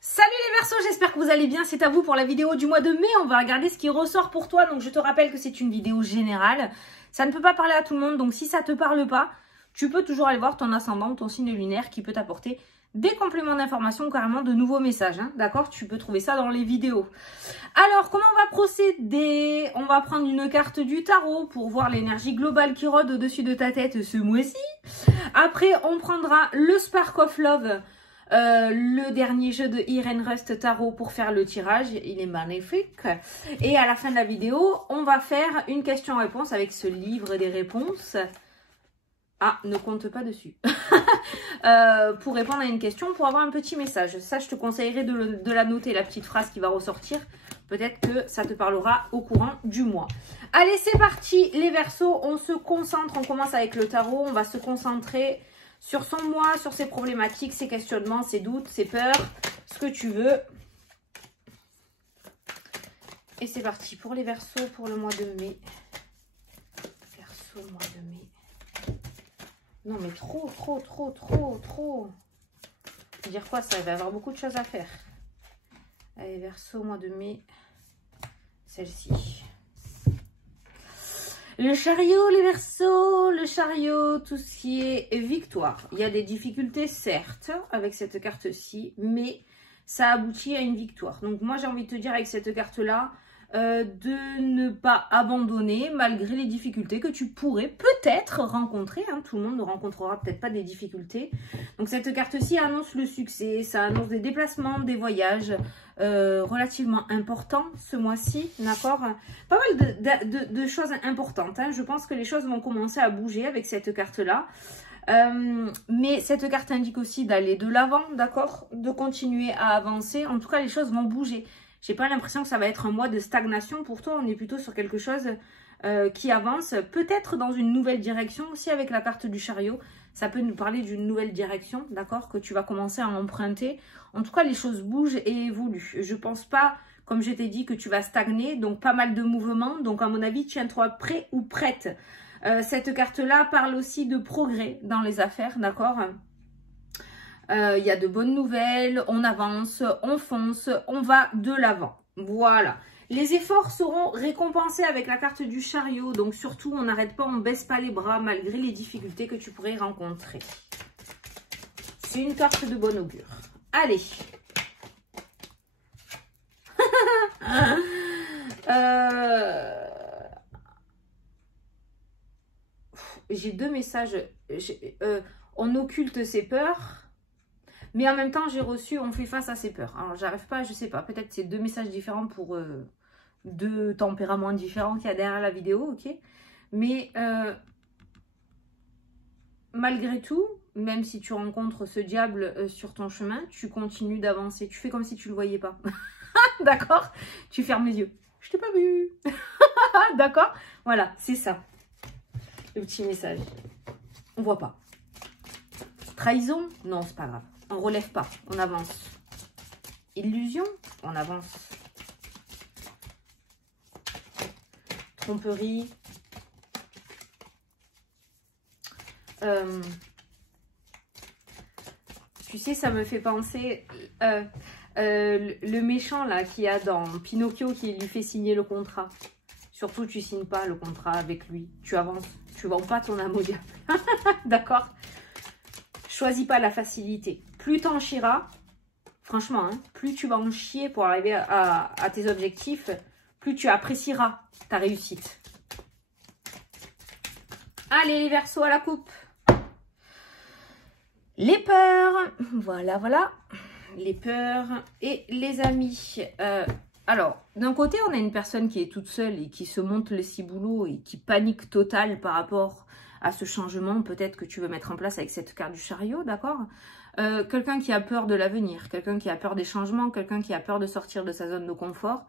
Salut les Verseaux, j'espère que vous allez bien, c'est à vous pour la vidéo du mois de mai, on va regarder ce qui ressort pour toi, donc je te rappelle que c'est une vidéo générale, ça ne peut pas parler à tout le monde, donc si ça ne te parle pas, tu peux toujours aller voir ton ascendant, ton signe lunaire qui peut t'apporter des compléments d'information ou carrément de nouveaux messages, hein, d'accord? Tu peux trouver ça dans les vidéos. Alors, comment on va procéder? On va prendre une carte du tarot pour voir l'énergie globale qui rôde au-dessus de ta tête ce mois-ci. Après, on prendra le Spark of Love, le dernier jeu de Irene Rust Tarot pour faire le tirage, il est magnifique. Et à la fin de la vidéo, on va faire une question-réponse avec ce livre des réponses. Ah, ne compte pas dessus. Pour répondre à une question, pour avoir un petit message. Ça, je te conseillerais de la noter, la petite phrase qui va ressortir. Peut-être que ça te parlera au courant du mois. Allez, c'est parti les Verseaux, on se concentre, on commence avec le tarot, on va se concentrer sur son mois, sur ses problématiques, ses questionnements, ses doutes, ses peurs, ce que tu veux. Et c'est parti pour les Verseaux pour le mois de mai. Verseau, mois de mai. Non mais trop. Je veux dire quoi, ça va y avoir beaucoup de choses à faire. Allez, Verseau, mois de mai. Celle-ci. Le chariot, les Verseaux, le chariot, tout ce qui est victoire. Il y a des difficultés, certes, avec cette carte-ci, mais ça aboutit à une victoire. Donc moi, j'ai envie de te dire avec cette carte-là, de ne pas abandonner malgré les difficultés que tu pourrais peut-être rencontrer. Hein. Tout le monde ne rencontrera peut-être pas des difficultés. Donc cette carte-ci annonce le succès, ça annonce des déplacements, des voyages relativement importants ce mois-ci, d'accord? Pas mal de choses importantes. Hein. Je pense que les choses vont commencer à bouger avec cette carte-là. Mais cette carte indique aussi d'aller de l'avant, d'accord? De continuer à avancer. En tout cas, les choses vont bouger. J'ai pas l'impression que ça va être un mois de stagnation. Pour toi, on est plutôt sur quelque chose qui avance. Peut-être dans une nouvelle direction. Aussi avec la carte du chariot, ça peut nous parler d'une nouvelle direction, d'accord? Que tu vas commencer à emprunter. En tout cas, les choses bougent et évoluent. Je pense pas, comme je t'ai dit, que tu vas stagner. Donc, pas mal de mouvements. Donc, à mon avis, tiens-toi prêt ou prête. Cette carte-là parle aussi de progrès dans les affaires, d'accord? Il y a de bonnes nouvelles, on avance, on fonce, on va de l'avant. Voilà. Les efforts seront récompensés avec la carte du chariot. Donc surtout, on n'arrête pas, on ne baisse pas les bras malgré les difficultés que tu pourrais rencontrer. C'est une carte de bon augure. Allez. J'ai deux messages. On occulte ses peurs. Mais en même temps, j'ai reçu, on fait face à ses peurs. Alors, j'arrive pas, je sais pas. Peut-être c'est deux messages différents pour deux tempéraments différents qu'il y a derrière la vidéo, ok? Mais malgré tout, même si tu rencontres ce diable sur ton chemin, tu continues d'avancer. Tu fais comme si tu le voyais pas. D'accord? Tu fermes les yeux. Je t'ai pas vu. D'accord? Voilà, c'est ça. Le petit message. On voit pas. Trahison? Non, c'est pas grave. On relève pas, on avance. Illusion, on avance. Tromperie. Tu sais, ça me fait penser le méchant là qu'il y a dans Pinocchio qui lui fait signer le contrat. Surtout, tu signes pas le contrat avec lui. Tu avances. Tu vends pas ton âme au diable. D'accord? Choisis pas la facilité. Plus t'en chieras, franchement, hein, plus tu vas en chier pour arriver à tes objectifs, plus tu apprécieras ta réussite. Allez, les Verseaux à la coupe. Les peurs. Voilà. Les peurs et les amis. Alors, d'un côté, on a une personne qui est toute seule et qui se monte le ciboulot et qui panique total par rapport à ce changement peut-être que tu veux mettre en place avec cette carte du chariot, d'accord? Quelqu'un qui a peur de l'avenir, quelqu'un qui a peur des changements, quelqu'un qui a peur de sortir de sa zone de confort.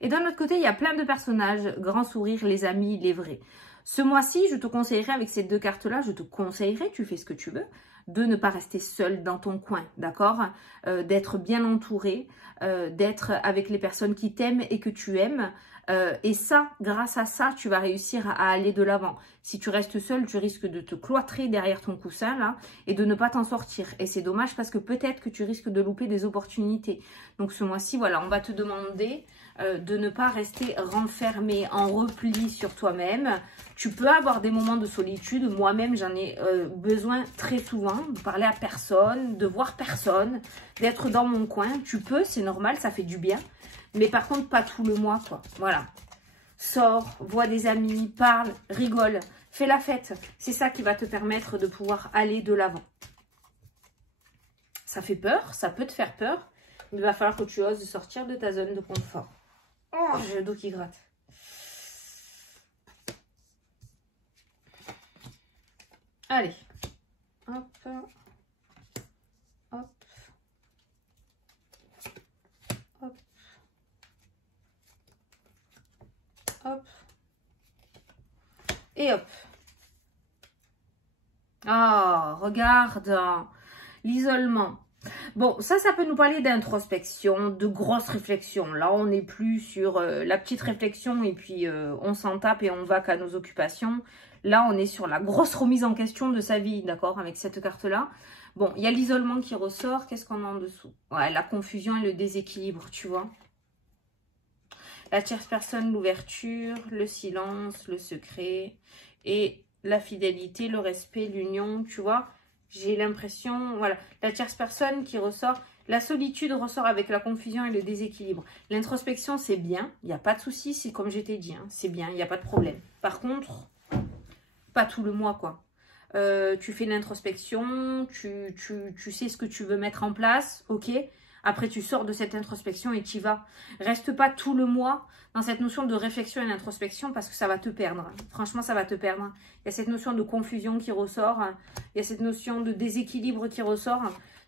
Et d'un autre côté, il y a plein de personnages, grand sourire, les amis, les vrais. Ce mois-ci, je te conseillerais avec ces deux cartes-là, je te conseillerais, tu fais ce que tu veux, de ne pas rester seul dans ton coin, d'accord? D'être bien entouré, d'être avec les personnes qui t'aiment et que tu aimes. Et ça, grâce à ça, tu vas réussir à aller de l'avant. Si tu restes seul, tu risques de te cloîtrer derrière ton coussin là et de ne pas t'en sortir. Et c'est dommage parce que peut-être que tu risques de louper des opportunités. Donc ce mois-ci, voilà, on va te demander de ne pas rester renfermé en repli sur toi-même. Tu peux avoir des moments de solitude. Moi-même, j'en ai besoin très souvent de parler à personne, de voir personne, d'être dans mon coin. Tu peux, c'est normal, ça fait du bien. Mais par contre, pas tout le mois, quoi. Voilà. Sors, vois des amis, parle, rigole, fais la fête. C'est ça qui va te permettre de pouvoir aller de l'avant. Ça fait peur, ça peut te faire peur. Mais il va falloir que tu oses sortir de ta zone de confort. Oh, j'ai le dos qui gratte. Allez. Hop. Hop. Hop. Hop. Et hop. Ah, regarde. L'isolement. Bon, ça peut nous parler d'introspection, de grosses réflexions. Là, on n'est plus sur la petite réflexion et puis on s'en tape et on va qu'à nos occupations. Là, on est sur la grosse remise en question de sa vie, d'accord, avec cette carte-là. Bon, il y a l'isolement qui ressort. Qu'est-ce qu'on a en dessous? Ouais, la confusion et le déséquilibre, tu vois. La tierce personne, l'ouverture, le silence, le secret et la fidélité, le respect, l'union, tu vois. J'ai l'impression, voilà, la tierce personne qui ressort, la solitude ressort avec la confusion et le déséquilibre. L'introspection, c'est bien, il n'y a pas de souci, c'est comme je t'ai dit, hein, c'est bien, il n'y a pas de problème. Par contre, pas tout le mois, quoi. Tu fais l'introspection, tu sais ce que tu veux mettre en place, ok. Après, tu sors de cette introspection et tu y vas. Reste pas tout le mois dans cette notion de réflexion et d'introspection parce que ça va te perdre. Franchement, ça va te perdre. Il y a cette notion de confusion qui ressort. Il y a cette notion de déséquilibre qui ressort.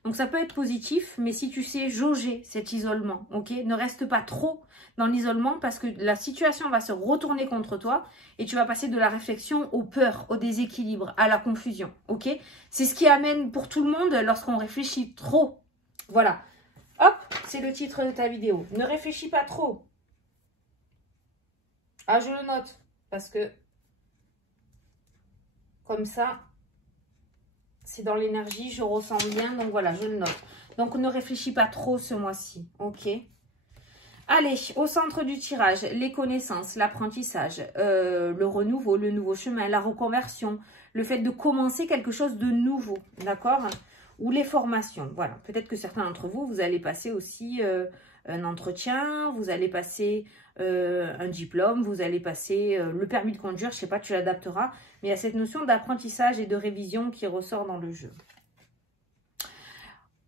Donc, ça peut être positif, mais si tu sais jauger cet isolement, ok, ne reste pas trop dans l'isolement parce que la situation va se retourner contre toi et tu vas passer de la réflexion aux peurs, au déséquilibre, à la confusion, ok. C'est ce qui amène pour tout le monde lorsqu'on réfléchit trop. Voilà. Hop, c'est le titre de ta vidéo. Ne réfléchis pas trop. Ah, je le note. Parce que, comme ça, c'est dans l'énergie, je ressens bien. Donc voilà, je le note. Donc ne réfléchis pas trop ce mois-ci. Ok. Allez, au centre du tirage, les connaissances, l'apprentissage, le renouveau, le nouveau chemin, la reconversion, le fait de commencer quelque chose de nouveau. D'accord ? Ou les formations, voilà. Peut-être que certains d'entre vous, vous allez passer aussi un entretien, vous allez passer un diplôme, vous allez passer le permis de conduire, je ne sais pas, tu l'adapteras. Mais il y a cette notion d'apprentissage et de révision qui ressort dans le jeu.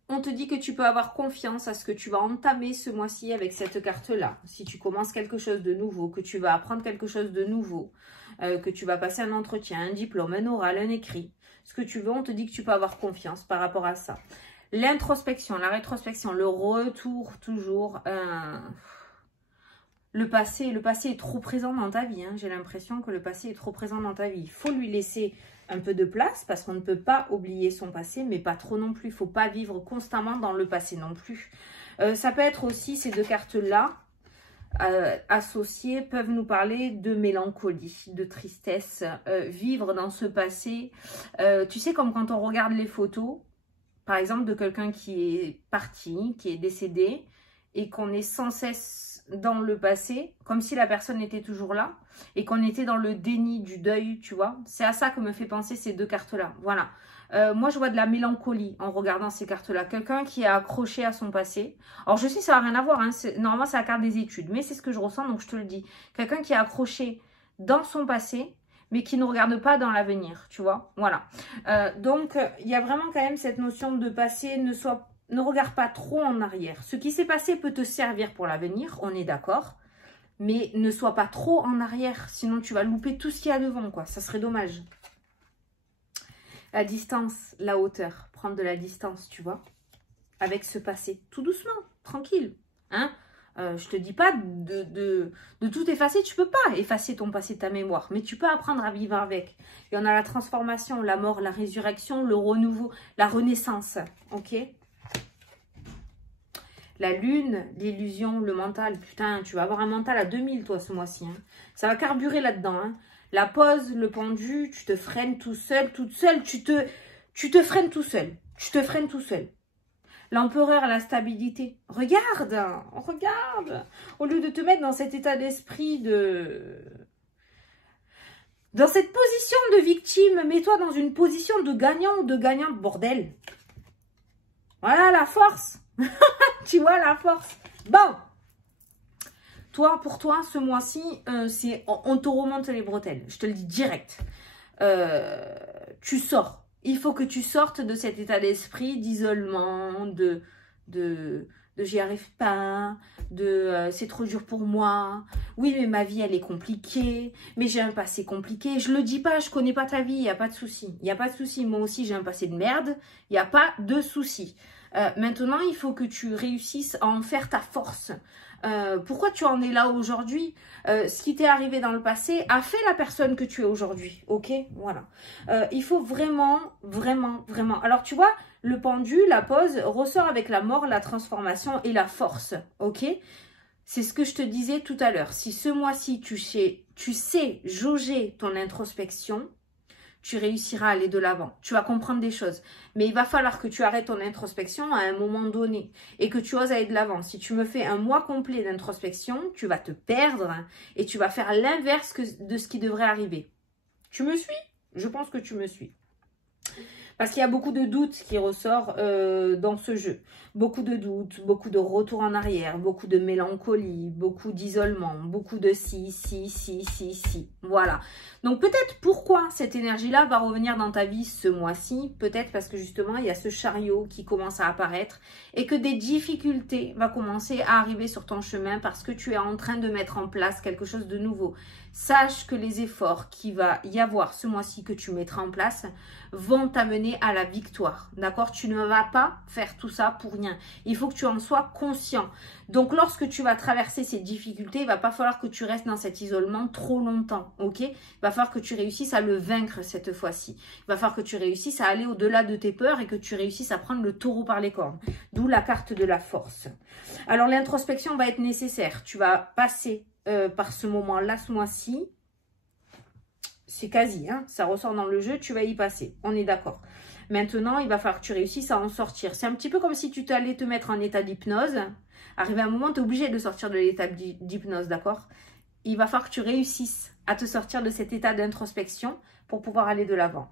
On te dit que tu peux avoir confiance à ce que tu vas entamer ce mois-ci avec cette carte-là. Si tu commences quelque chose de nouveau, que tu vas apprendre quelque chose de nouveau, que tu vas passer un entretien, un diplôme, un oral, un écrit, ce que tu veux, on te dit que tu peux avoir confiance par rapport à ça. L'introspection, la rétrospection, le retour toujours. Le passé est trop présent dans ta vie. Hein. J'ai l'impression que le passé est trop présent dans ta vie. Il faut lui laisser un peu de place parce qu'on ne peut pas oublier son passé, mais pas trop non plus. Il ne faut pas vivre constamment dans le passé non plus. Ça peut être aussi ces deux cartes-là. Associés peuvent nous parler de mélancolie, de tristesse, vivre dans ce passé. Tu sais, comme quand on regarde les photos, par exemple, de quelqu'un qui est parti, qui est décédé, et qu'on est sans cesse dans le passé, comme si la personne était toujours là, et qu'on était dans le déni du deuil, tu vois. C'est à ça que me fait penser ces deux cartes-là. Voilà. Moi, je vois de la mélancolie en regardant ces cartes-là. Quelqu'un qui est accroché à son passé. Alors, je sais, ça n'a rien à voir. Hein. Normalement, c'est la carte des études. Mais c'est ce que je ressens, donc je te le dis. Quelqu'un qui est accroché dans son passé, mais qui ne regarde pas dans l'avenir, tu vois. Voilà. Donc, il y a vraiment quand même cette notion de passé. Ne regarde pas trop en arrière. Ce qui s'est passé peut te servir pour l'avenir, on est d'accord. Mais ne sois pas trop en arrière. Sinon, tu vas louper tout ce qu'il y a devant, quoi. Ça serait dommage. La distance, la hauteur, prendre de la distance, tu vois, avec ce passé, tout doucement, tranquille, hein. Je te dis pas de tout effacer, tu peux pas effacer ton passé de ta mémoire, mais tu peux apprendre à vivre avec. Il y en a la transformation, la mort, la résurrection, le renouveau, la renaissance, ok? La lune, l'illusion, le mental, putain, tu vas avoir un mental à 2000 toi ce mois-ci, hein. Ça va carburer là-dedans, hein. La pause, le pendu, tu te freines tout seul, toute seule, tu te freines tout seul, tu te freines tout seul. L'empereur, la stabilité. Regarde, regarde. Au lieu de te mettre dans cet état d'esprit dans cette position de victime, mets-toi dans une position de gagnant ou de gagnante, bordel. Voilà la force. Tu vois la force. Bon. Toi, pour toi, ce mois-ci, on te remonte les bretelles. Je te le dis direct. Tu sors. Il faut que tu sortes de cet état d'esprit, d'isolement, de j'y arrive pas, c'est trop dur pour moi. Oui, mais ma vie, elle est compliquée. Mais j'ai un passé compliqué. Je le dis pas, je connais pas ta vie, il n'y a pas de souci. Il n'y a pas de souci. Moi aussi, j'ai un passé de merde. Il n'y a pas de souci. Maintenant, il faut que tu réussisses à en faire ta force. Pourquoi tu en es là aujourd'hui? Ce qui t'est arrivé dans le passé a fait la personne que tu es aujourd'hui, ok? Voilà. Il faut vraiment, vraiment, vraiment. Alors, tu vois, le pendu, la pause, ressort avec la mort, la transformation et la force, ok? C'est ce que je te disais tout à l'heure. Si ce mois-ci, tu sais jauger ton introspection, tu réussiras à aller de l'avant. Tu vas comprendre des choses. Mais il va falloir que tu arrêtes ton introspection à un moment donné et que tu oses aller de l'avant. Si tu me fais un mois complet d'introspection, tu vas te perdre et tu vas faire l'inverse de ce qui devrait arriver. Tu me suis? Je pense que tu me suis. Parce qu'il y a beaucoup de doutes qui ressortent dans ce jeu. Beaucoup de doutes, beaucoup de retours en arrière, beaucoup de mélancolie, beaucoup d'isolement, beaucoup de si. Voilà. Donc peut-être pourquoi cette énergie-là va revenir dans ta vie ce mois-ci. Peut-être parce que justement, il y a ce chariot qui commence à apparaître et que des difficultés vont commencer à arriver sur ton chemin parce que tu es en train de mettre en place quelque chose de nouveau. Sache que les efforts qu'il va y avoir ce mois-ci que tu mettras en place vont t'amener à la victoire. D'accord? Tu ne vas pas faire tout ça pour rien. Il faut que tu en sois conscient. Donc, lorsque tu vas traverser ces difficultés, il ne va pas falloir que tu restes dans cet isolement trop longtemps. Ok? Il va falloir que tu réussisses à le vaincre cette fois-ci. Il va falloir que tu réussisses à aller au-delà de tes peurs et que tu réussisses à prendre le taureau par les cornes. D'où la carte de la force. Alors, l'introspection va être nécessaire. Tu vas passer par ce moment-là, ce mois-ci. C'est quasi, hein, ça ressort dans le jeu, tu vas y passer. On est d'accord. Maintenant, il va falloir que tu réussisses à en sortir. C'est un petit peu comme si tu t'allais te mettre en état d'hypnose. Arrivé à un moment, tu es obligé de sortir de l'état d'hypnose, d'accord? Il va falloir que tu réussisses à te sortir de cet état d'introspection pour pouvoir aller de l'avant.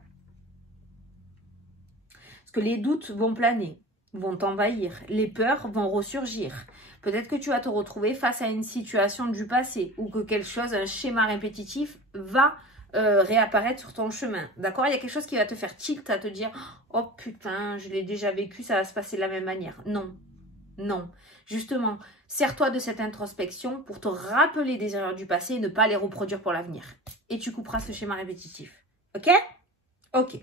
Parce que les doutes vont planer, vont t'envahir. Les peurs vont ressurgir. Peut-être que tu vas te retrouver face à une situation du passé ou que quelque chose, un schéma répétitif va réapparaître sur ton chemin. D'accord? Il y a quelque chose qui va te faire tilt à te dire « Oh putain, je l'ai déjà vécu, ça va se passer de la même manière. » Non, non. Justement, sers-toi de cette introspection pour te rappeler des erreurs du passé et ne pas les reproduire pour l'avenir. Et tu couperas ce schéma répétitif. Ok? Ok.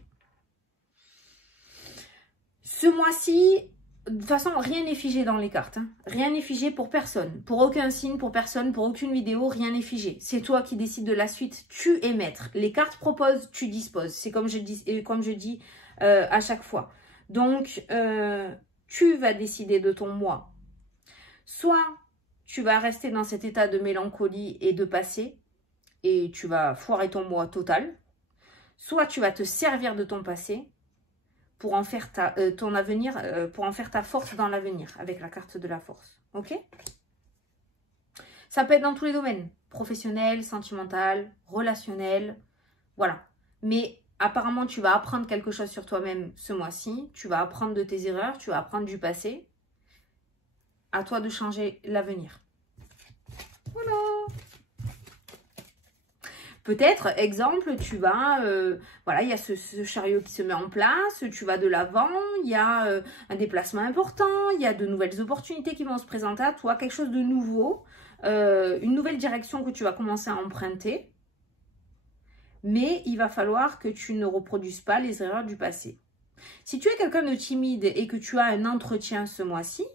Ce mois-ci, de toute façon, rien n'est figé dans les cartes. Hein. Rien n'est figé pour personne. Pour aucun signe, pour personne, pour aucune vidéo, rien n'est figé. C'est toi qui décides de la suite. Tu es maître. Les cartes proposent, tu disposes. C'est comme je dis à chaque fois. Donc, tu vas décider de ton moi. Soit tu vas rester dans cet état de mélancolie et de passé et tu vas foirer ton moi total. Soit tu vas te servir de ton passé pour en faire ton avenir, pour en faire ta force dans l'avenir, avec la carte de la force. Ok? Ça peut être dans tous les domaines. Professionnel, sentimental, relationnel. Voilà. Mais apparemment, tu vas apprendre quelque chose sur toi-même ce mois-ci. Tu vas apprendre de tes erreurs, tu vas apprendre du passé. À toi de changer l'avenir. Voilà. Peut-être, exemple, tu vas, voilà, il y a ce chariot qui se met en place, tu vas de l'avant, il y a un déplacement important, il y a de nouvelles opportunités qui vont se présenter à toi, quelque chose de nouveau, une nouvelle direction que tu vas commencer à emprunter. Mais il va falloir que tu ne reproduises pas les erreurs du passé. Si tu es quelqu'un de timide et que tu as un entretien ce mois-ci,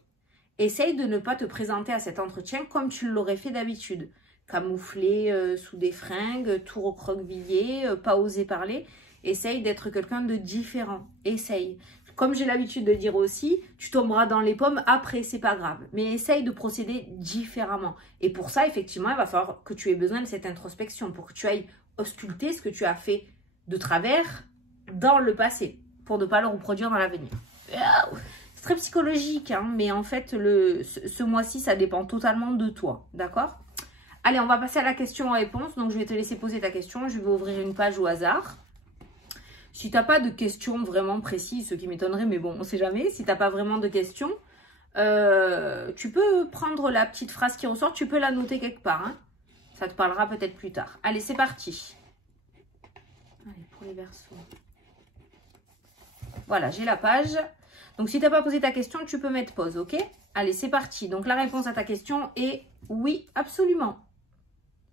essaye de ne pas te présenter à cet entretien comme tu l'aurais fait d'habitude. Camouflé sous des fringues, tout recroquevillé, pas oser parler. Essaye d'être quelqu'un de différent. Essaye. Comme j'ai l'habitude de dire aussi, tu tomberas dans les pommes après, c'est pas grave. Mais essaye de procéder différemment. Et pour ça, effectivement, il va falloir que tu aies besoin de cette introspection pour que tu ailles ausculter ce que tu as fait de travers dans le passé pour ne pas le reproduire dans l'avenir. C'est très psychologique, hein, mais en fait, ce mois-ci, ça dépend totalement de toi. D'accord? Allez, on va passer à la question-réponse. Donc, je vais te laisser poser ta question. Je vais ouvrir une page au hasard. Si tu n'as pas de questions vraiment précises, ce qui m'étonnerait, mais bon, on ne sait jamais. Si tu n'as pas vraiment de questions, tu peux prendre la petite phrase qui ressort. Tu peux la noter quelque part. Hein. Ça te parlera peut-être plus tard. Allez, c'est parti. Allez, pour les Verseaux. Voilà, j'ai la page. Donc, si tu n'as pas posé ta question, tu peux mettre pause, ok? Allez, c'est parti. Donc, la réponse à ta question est oui, absolument.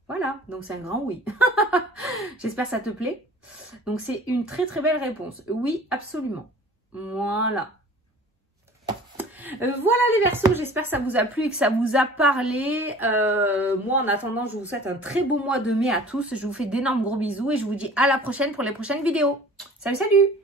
Voilà, donc c'est un grand oui. J'espère que ça te plaît. Donc, c'est une très, très belle réponse. Oui, absolument. Voilà. Voilà les Verseaux, j'espère que ça vous a plu et que ça vous a parlé. Moi, en attendant, je vous souhaite un très beau mois de mai à tous. Je vous fais d'énormes gros bisous et je vous dis à la prochaine pour les prochaines vidéos. Salut, salut!